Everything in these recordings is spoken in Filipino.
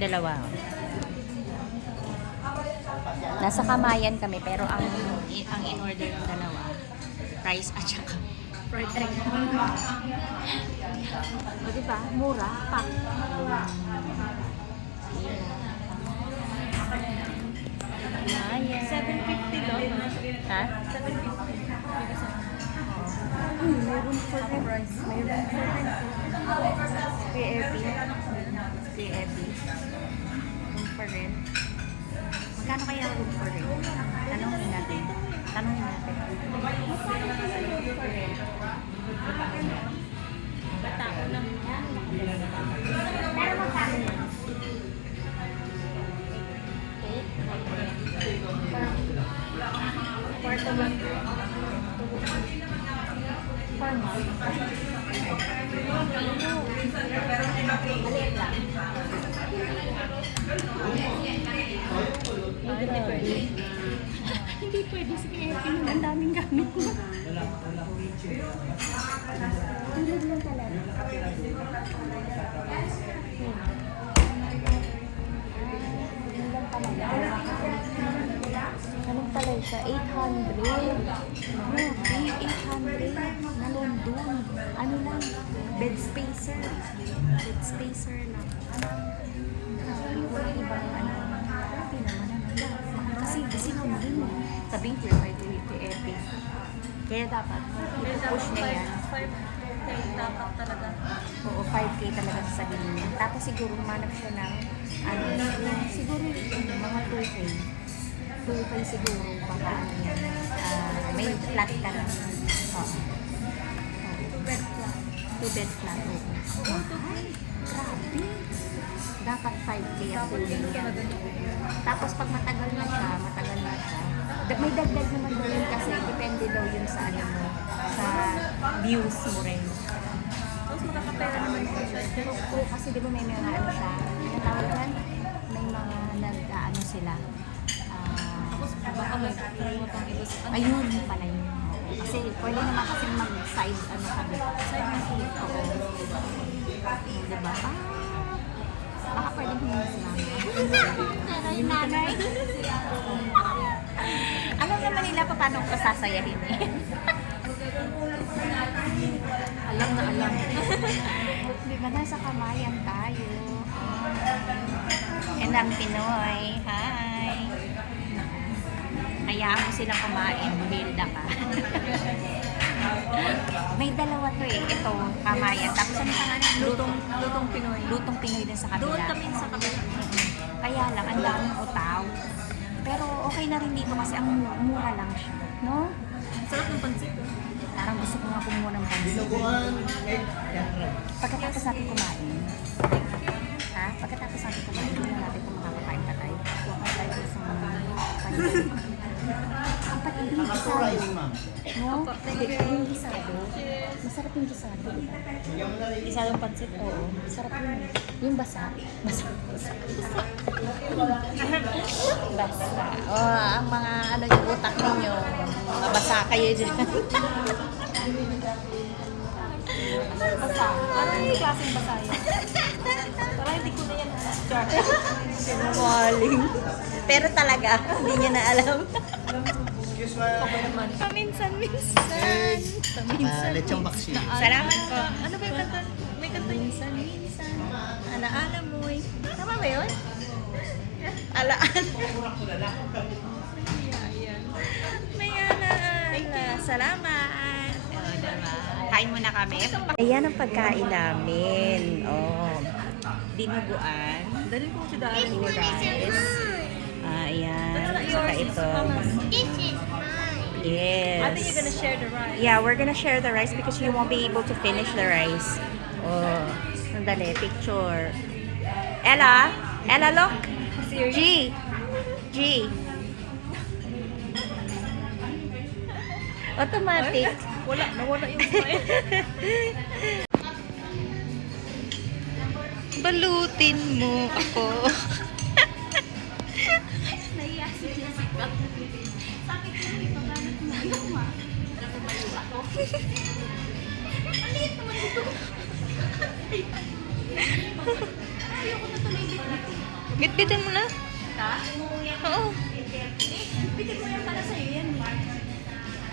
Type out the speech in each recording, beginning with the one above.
dalawa. Nasa Kamayan kami, pero ang in-order ng dalawa, rice at saka fried egg. O diba? Mura pa. Kamayan. 750 lang. Ha? 750. Mayroon for them. Mayroon for them. KFC. KFC. Room for rent. Magkano kaya room for rent? Tanongin natin. Tanongin natin. Bata ko lang. Pero magkano na? Kwarto lang. For month? Maliit lang. Hindi pwede. Hindi pwede. Sige, ang daming gamit ko. Tulad lang talaga. Anong talaga siya? 800. Grabe, 800. Na London. Ano lang? Bed spacer. Bed spacer lang. Grabe, wala ibang ano. Grabe naman ano. Kasi naman mo. Sabing clear by the epic. Kaya dapat, push na yan. 5K dapat talaga. Oo, 5K talaga sa sarili niya. Tapos siguro humanap siya ng, ano, siguro mga 2K. 2K siguro, baka ano yan. May flat ka na. Oo. 2-bed flat. 2-bed flat. Oo. Ay, grabe. Dapat 5K ang Dapat kunin din ka na niya. ganun. Tapos pag matagal na siya, may dagdag naman daw yun kasi depende daw yun sa ano mo, sa views mo rin. Tapos makakapera naman siya. Oo, kasi di ba may mga ano siya, ano tawag yan? May mga nag-ano sila. Tapos baka may promote ang iba sa kanya. Ayun pala yun. Kasi pwede naman kasi mag-side ano kami. Side hustle. Oo. Di ba? Baka pwede humilis na. Yung nanay. Alam naman nila pa paano ko sasayahin eh. Alam na alam. Di ba nasa Kamayan tayo? And ang Pinoy, hi! Hayaan mo silang kumain, Hilda ka. May dalawa to eh, ito, Kamayan. Tapos ano pangalan? Lutong Pinoy. Lutong Pinoy din sa kabila. Doon kami sa kabila. Kaya lang, ang daming utaw. Pero okay na rin dito kasi ang mura lang siya. No? Sarap ng pansit. Parang gusto ko nga kumuha ng pansit. Pagkatapos natin kumain. Ha? Pagkatapos natin kumain, hindi na natin kung makakakain pa tayo. Kuha ka tayo sa mga pansit. Ang pati yung gisado. No? Yung gisado. Masarap yung gisado, di ba? Isa ng pansit. Oo. Masarap yun. Yung basa. Basa. Basa. Oh, ang mga ano yung utak ninyo. Mabasa kayo dyan. Basa. Parang hindi klaseng basa yun. Parang hindi ko na yan. Char. Sinungaling. Pero talaga, hindi niya na alam. Ako naman. Paminsan-minsan. Lechong baksi. Salamat po. Ano ba yung kanta? May kanta yun. Minsan-minsan. Alaala mo eh. Tama ba yun? Alaala. May alaala. Salamat. O, diba? Kain muna kami. Ayan ang pagkain namin. Oh. Dinuguan. Dali ko si Dari. Rice. Ayan. Saka ito. Yes. I think you're gonna share the rice. Yeah, we're gonna share the rice because you won't be able to finish the rice. Oh, sandali, picture. Ella? Ella, look! G! G! Automatic. Wala, nawala yung smile. Balutin mo ako. Naiya si Jessica. Sabi ko, hindi pa ganit mo. Tumayo ako. Maliit naman ito. Bitbitin mo na. Ha? Oo. Bitin mo yan para sa'yo yan.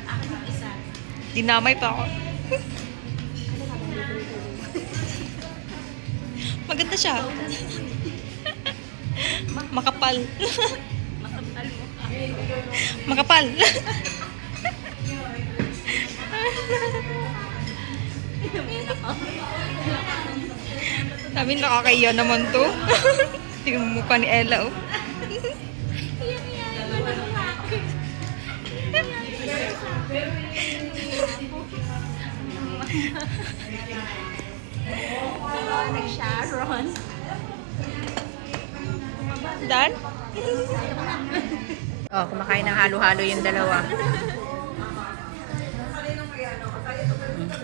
Akin yung isa. Dinamay pa ako. Maganda siya. Makapal. Makapal mo. Makapal. Sabi nakakaiya naman to. Tingnan mo mukha ni Ella, oh. Nag-Sharon. Dan? Oh, kumakain ng halo-halo yung dalawa.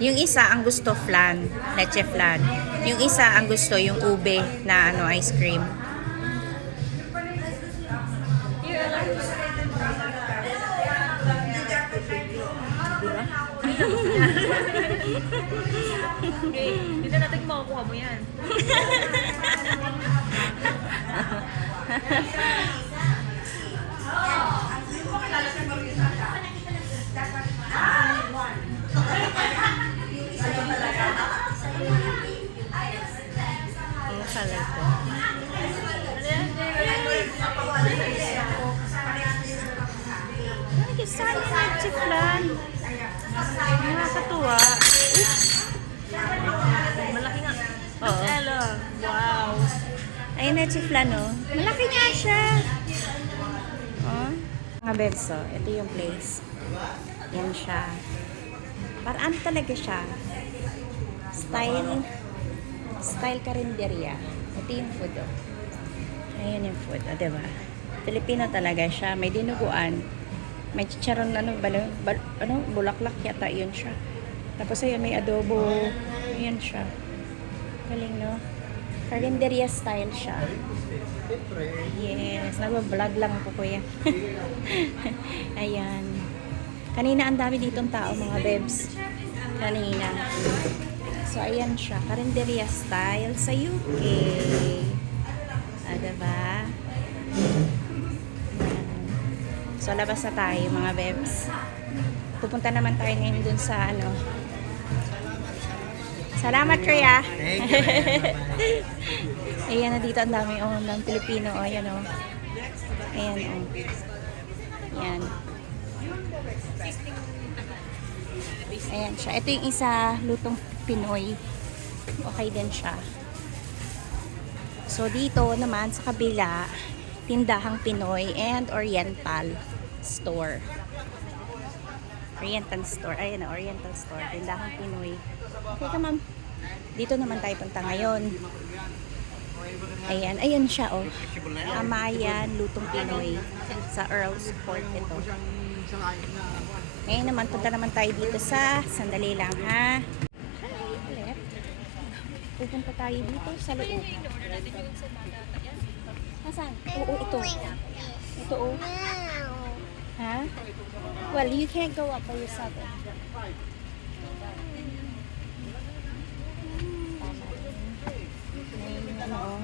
Yung isa ang gusto flan, leche flan. Yung isa ang gusto yung ube na ano ice cream. Hindi na natin makukuha mo yan. Ang salay ko. Nakikisaya na leche flan. Nakakatuwa. Malaki nga. Oo. Ella. Wow. Ayun na flan, oh. Malaki nga siya. Oh. Mga Bebso, ito yung place. Yan siya. Parang talaga siya. Style karinderya. Ito yung food, oh. Ayun yung food, oh, diba? Filipino talaga siya. May dinuguan. May chicharon, bulaklak yata yun siya. Tapos ayun, may adobo. Ayun siya. Galing, no? Karinderya style siya. Yes, nagbablog lang ako, kuya. Ayan. Kanina ang dami ditong tao, mga bebs. Kanina. So, ayan siya. Karinderya style sa UK. Ah, diba? So, labas na tayo, mga bebs. Pupunta naman tayo ngayon dun sa ano. Salamat, kuya. Thank you. Ayan na dito, ang dami ng Pilipino. O, ayan o. Ayan o. Ayan. Ayan siya. Ito yung isa, lutong Pinoy. Okay din siya. So, dito naman sa kabila, tindahang Pinoy and Oriental store. Oriental store. Ayan o, Oriental store. Tindahang Pinoy. Okay ka, ma'am. Dito naman tayo punta ngayon. Ayan, ayan siya, oh. Amayan, lutong Pinoy. Sa Earl's Court ito. Ngayon naman, punta naman tayo dito sa, sandali lang, ha? Hi, ulit. Pupunta tayo dito sa loob. Nasaan? Oo, ito. Ito, oh. Ha? Well, you can't go up by yourself. Ano,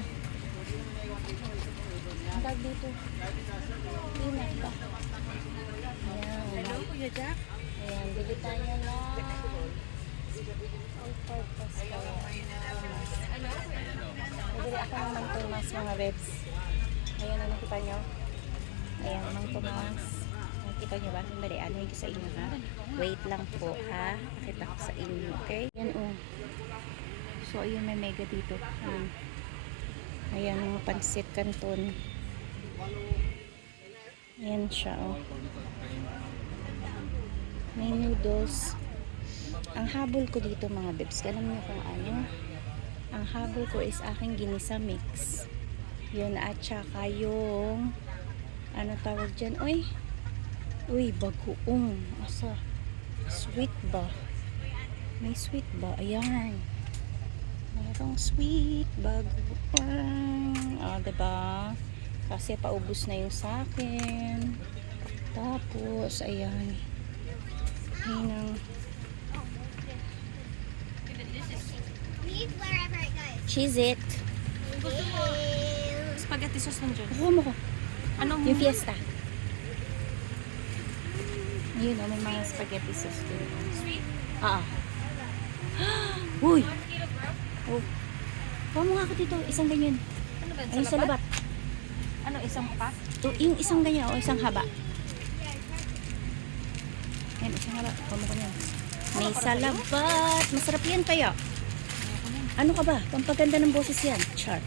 ang tag dito. Pinag ba? Ayan. Hello, Kuya Jack. Ayan, bili tayo na all-purpose ko. Bibili ako ng Mang Tomas, mga bebs. Ayan, ano kita nyo? Ayan, Mang Tomas. Nakita nyo ba? Sandali, ano yung sa inyo, ha? Wait lang po, ha? Nakita ko sa inyo, okay? Ayan, oh. So, ayun, may mega dito. Ayan, mga pansit canton. Ayan siya, oh. May noodles. Ang habol ko dito, mga bebs, alam niyo kung ano? Ang habol ko is aking ginisa mix. Yun, at saka yung ano tawag dyan? Uy, bagoong. Asa? Sweet ba? May sweet ba? Ayan. Mayroong sweet bagoong. Ah, diba? Kasi paubos na yung sa akin. Tapos, ayan. Ayan ang Cheese it. Spaghetti sauce nandiyan. Kuha mo ko. Ano mo? Yung fiesta. Ayun o, may mga spaghetti sauce din. Ah. Uy! Oh. Kuha mo nga ako dito. Isang ganyan. Ano ba? Ayun sa labat. Ano, isang pack? Yung isang ganyan o isang haba. Yan, isang haba. Kuha mo ko yan. May salabat. Masarap yan kaya. Ano ka ba? Pampaganda ng boses yan. Char.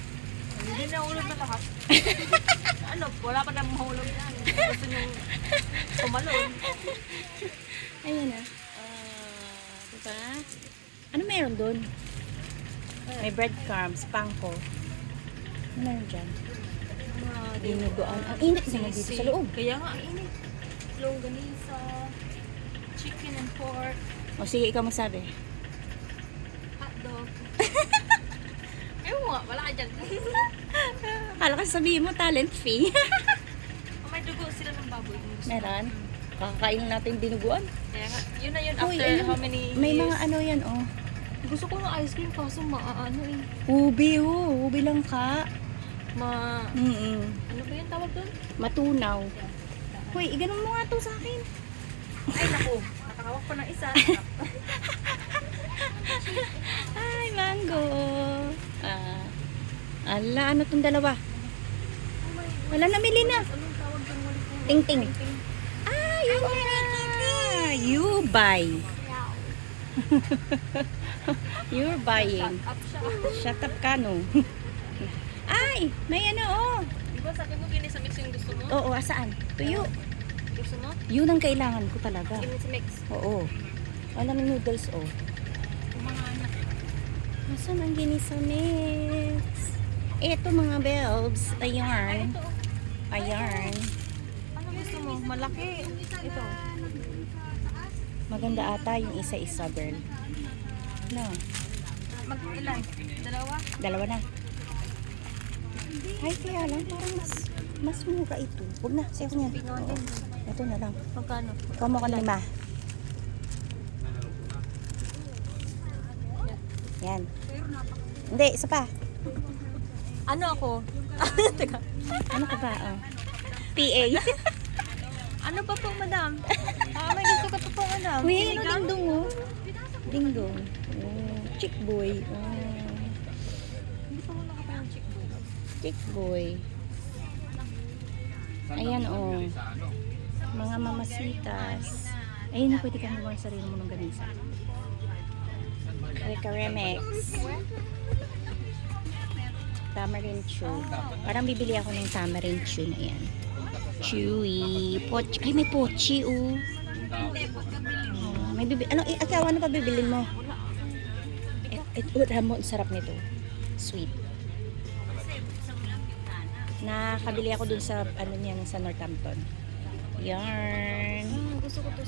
Hindi na ulog na lahat. Ano, wala pa na mahulog yan. Gusto nyo tumalon. Ayan na. Diba? Ano meron dun? May breadcrumbs, pangko. Ano meron dyan? Dinuguan. Ang init naman dito sa loob. Kaya nga, ang init. Longganisa, chicken and pork, O sige, ikaw magsabi. hotdog. Ewan mo nga, wala ka dyan. Akala ka sabihin mo, talent fee. May dugo sila ng baboy. Meron? Kakakain natin dinuguan. Kaya nga, yun na yun Uy, after ayun. how many years. May mga ano yan, oh. Gusto ko ng ice cream kaso maaano eh. Ubi, oh. Ubi lang ka. Ano ba yung tawag doon? Matunaw. Hoy, iganon mo nga to sa akin. Ay naku, nakakawak pa ng isa. Ay, mango. Ala, ano tong dalawa? Wala, namili na. Anong tawag doon? Ting-ting. Ah, you You buy. You're buying. Up siya. Shut up ka, no? Ay, may ano, oh. Di ba sabi mo mix yung gusto mo? Oo, asaan? Tuyo. Gusto mo? Yun ang kailangan ko talaga. Mix. Oo. Alam mo noodles, oh. Yung mga anak. Nasaan ang ginisa mix? Ito mga bells. Ay, Ayan. ito. Ayan. Ano gusto mo? Malaki. Ito. Maganda ata yung isa-isa, girl. No. Mag-ilan? Dalawa? Dalawa na. Ay, kaya lang. Parang mas mura ito. Huwag na. Sa'yo ko yan. Oo. Ito na lang. Magkano? Ikaw mo ka 5. Yan. Hindi, isa pa. Ano ako? Teka. Ano ka ba? Oh. PA. Ano pa po, madam? May gusto ka pa po, madam. Uy, ano dingdong, oh. Dingdong. Oh, chick boy. Oh. Hindi pa mo nakapayang chick boy. Chick boy. Ayan, oh. Mga mamasitas. Ayun na, pwede kang gumawa sarili mo ng ganisa. Recaremex. Tamarind chew. Parang bibili ako ng tamarind chew na yan. Chewy. Pochi. Ay, may pochi, oh. May bibili. Ano, ikaw, ano pa bibilin mo? Ramon, sarap nito. Sweet. Nakabili ako dun sa, ano niya, sa Northampton. Yarn. Gusto ko to.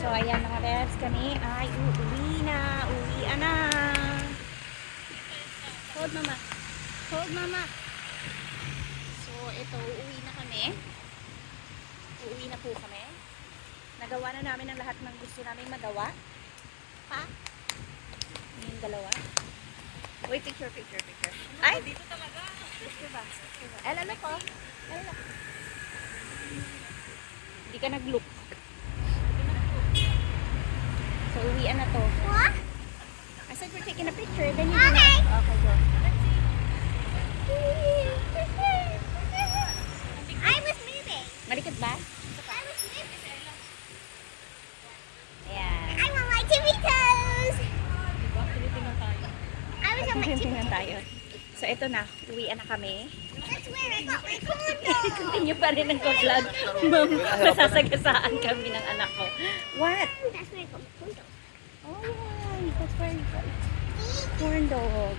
So, ayan mga bebs, kami ay uuwi na. Uwian na. Hold, mama. Hold, mama. So, ito, uuwi na kami. Uuwi na po kami. Nagawa na namin ang lahat ng gusto namin magawa. Pa? Yung dalawa. Wait, picture. Ay! Dito talaga. Picture ba? Ano ko? Ano? Hindi ka nag-look. So, uwian na to. What? I said we're taking a picture, then you do that. Okay, go. I was moving. Malikot ba? I was moving. Ayan. I'm on my tippy toes. Diba? Tinitingnan tayo. I was on my tippy Tingnan toes. tayo. So, ito na. Uwian na kami. That's where I got my condo. Continue pa rin ang vlog. Ma'am, nasasagasaan kami ng anak ko. What? That's where I got my condo. Oh, that's where you got corn dog.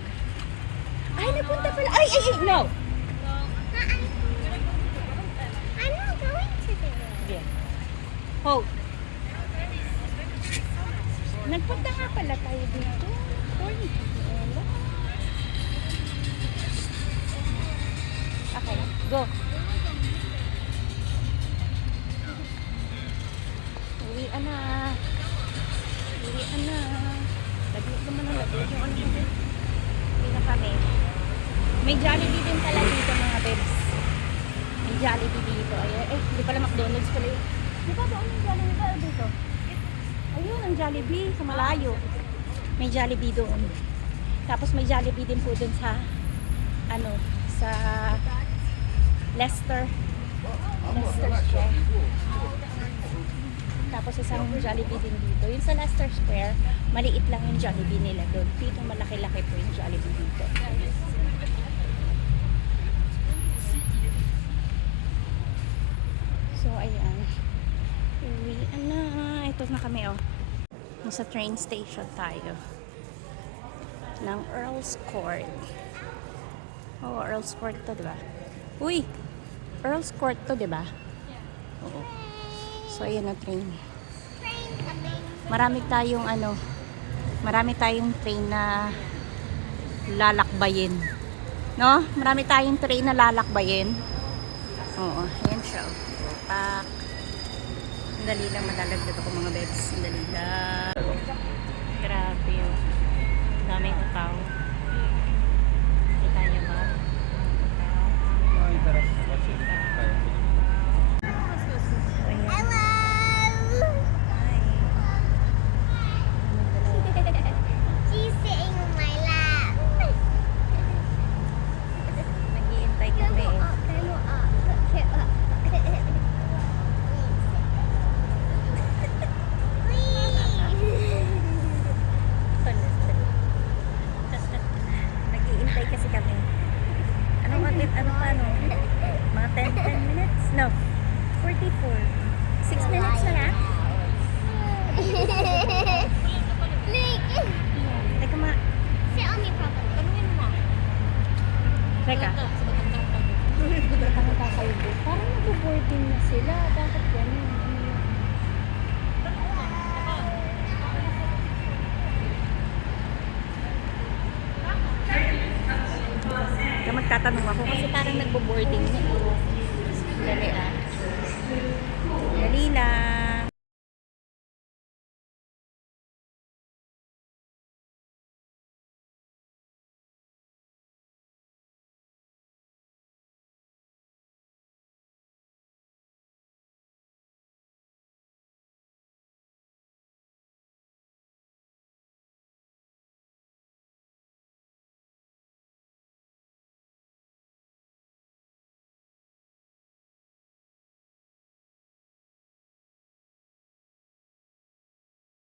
Ay, napunta pala. Ay, no. I'm not going to there. Yeah. Hold. Nagpunta nga pala tayo dito. Corn dog. Okay, go. Uwian na. Uwian na. Lagyan naman ang lagyan yung ano. Uwi na kami. May Jollibee din pala dito mga bebs. May Jollibee dito. Ay, hindi pala McDonald's pala yun. Di ba doon yung Jollibee ba dito? Ayun, ang Jollibee sa malayo. May Jollibee doon. Tapos may Jollibee din po doon sa sa Leicester Square. Tapos isang Jollibee din dito. Yung sa Leicester Square, maliit lang yung Jollibee nila doon. Dito malaki-laki po yung Jollibee dito. So, ayan. Uwian na. Ito na kami, oh. Nasa train station tayo. Ng Earl's Court. Oh, Earl's Court to, diba? Uy! Earl's Court to, diba? Oo. So, ayan na train. Marami tayong train na lalakbayin. No? Marami tayong train na lalakbayin. Oo, ayan siya. Pak. Ang dali lang madalagdag ako mga beds. Ang dali lang. Grabe yun. Daming tao. Kita niyo ba? She's sitting on my lap. Naghihintay kami eh. Come up. Look it up. Naghihintay kasi kami. Mga 10 minutes? No. 44. 6 minutes na lang? Look. Teka Sit on me properly. Tanungin mo. Teka. Parang nag-boarding na sila. Bakit ganun? Kaya magtatanong ako kasi parang nagbo-boarding na. Dali ah. Dali lang.